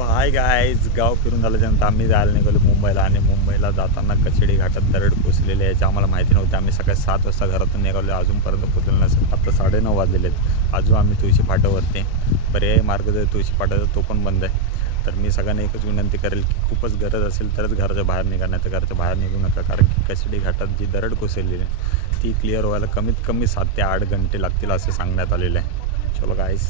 So hi guys, गाव फिरून झाल्याच्यानंतर आम्ही जायला निघालो मुंबईला. आणि मुंबईला जाताना कचेडी घाटात दरड कोसलेली आहे, याची आम्हाला माहिती नव्हती. आम्ही सकाळी 7 वाजता घरातून निघालो, अजूनपर्यंत पोचलेलं नसेल. आता 9:30 वाजलेले आहेत. अजून आम्ही तुळशी फाट्यावरती, पर्यायी मार्ग जो तुळशी फाट्याचा तो पण बंद आहे. तर मी सगळ्यांना एकच विनंती करेल की खूपच गरज असेल तरच घराच्या बाहेर निघा, नाही तर घराच्या बाहेर निघू नका. कारण की कचेडी घाटात जी दरड कोसळलेली आहे ती क्लिअर व्हायला कमीत कमी 7 ते 8 घंटे लागतील असे सांगण्यात आलेले आहे. चलो गाईस.